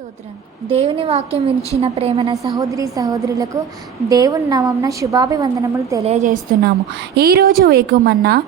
స్తోత్రం. దేవుని వాక్యం వినిచిన ప్రేమన సహోదరి సహోదరులకు దేవుని నామంన శుభాభివందనములు తెలియజేస్తున్నాము. ఈరోజు వేకుమన్న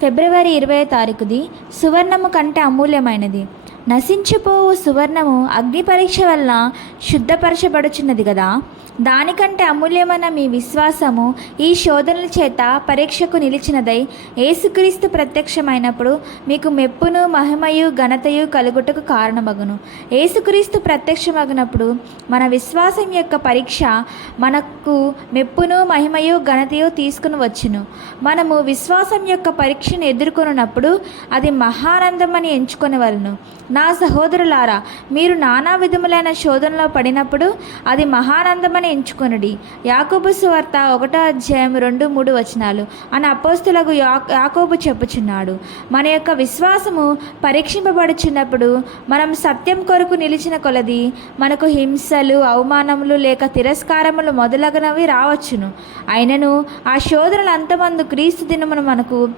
ఫిబ్రవరి ఇరవై తారీఖుది సువర్ణము కంటే అమూల్యమైనది. నశించిపోవు సువర్ణము అగ్ని పరీక్ష వలన శుద్ధపరచబడుచున్నది కదా దానికంటే అమూల్యమైన మీ విశ్వాసము ఈ శోధనల చేత పరీక్షకు నిలిచినదై ఏసుక్రీస్తు ప్రత్యక్షమైనప్పుడు మీకు మెప్పును మహిమయు ఘనతయు కలుగుటకు కారణమగును. ఏసుక్రీస్తు ప్రత్యక్షమగినప్పుడు మన విశ్వాసం యొక్క పరీక్ష మనకు మెప్పును మహిమయు ఘనతయు తీసుకుని వచ్చును. మనము విశ్వాసం యొక్క పరీక్షను ఎదుర్కొన్నప్పుడు అది మహానందమని ఎంచుకొనవలను. నా సహోదరులారా మీరు నానా విధములైన శోధనలో పడినప్పుడు అది మహానందమని ఎంచుకొనుడి. యాకోబు సువార్త ఒకటో అధ్యాయం రెండు మూడు వచనాలు. అని అపోస్తులకు యాకోబు చెప్పుచున్నాడు. మన యొక్క విశ్వాసము పరీక్షింపబడుచున్నప్పుడు మనం సత్యం కొరకు నిలిచిన కొలది మనకు హింసలు అవమానములు లేక తిరస్కారములు మొదలగునవి రావచ్చును. అయినను ఆ శోధనలు అంతమందు క్రీస్తు దినమును మనకు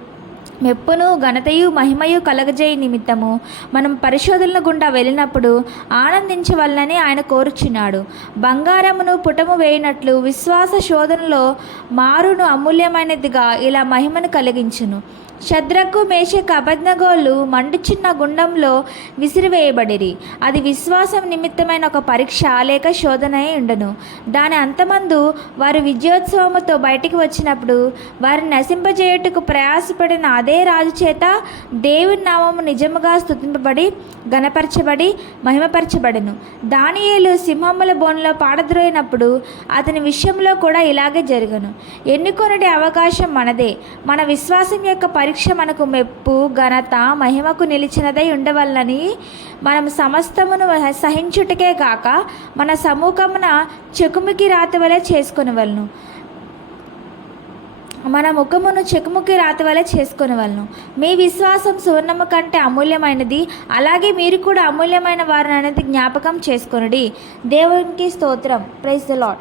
మెప్పును ఘనతయు మహిమయు కలగజేయ నిమిత్తము. మనం పరిశోధనల గుండా వెళ్ళినప్పుడు ఆనందించవల్లని ఆయన కోరుచున్నాడు. బంగారమును పుటము వేయినట్లు విశ్వాస శోధనలో మారును అమూల్యమైనదిగా ఇలా మహిమను కలిగించును. శద్రకు మేషకు అబద్ధగోళ్ళు మండుచున్న గుండంలో విసిరివేయబడిరి. అది విశ్వాసం నిమిత్తమైన ఒక పరీక్ష లేక శోధన అయి ఉండను. దాని అంతమందు వారు విజయోత్సవముతో బయటికి వచ్చినప్పుడు వారిని నశింపజేయుటకు ప్రయాసపడిన అదే అదే రాజు చేత దేవుని నామము నిజముగా స్తుతింపబడి గణపరచబడి మహిమపరచబడను. దానియేలు సింహముల బోన్లో పాడద్రోయినప్పుడు అతని విషయంలో కూడా ఇలాగే జరగను. ఎన్నుకొనటి అవకాశం మనదే. మన విశ్వాసం యొక్క పరీక్ష మనకు మెప్పు ఘనత మహిమకు నిలిచినదై ఉండవలనని మనం సమస్తమును సహించుటకే కాక మన సమూహమున చెకుముకి రాతి వలె చేసుకొనవలను. మన ముఖమును చెకుముకి రాతి వలె చేసుకొనవలను. మీ విశ్వాసం సువర్ణము కంటే అమూల్యమైనది. అలాగే మీరు కూడా అమూల్యమైన వారిని అనేది జ్ఞాపకం చేసుకొనుడి. దేవునికి స్తోత్రం. Praise the lord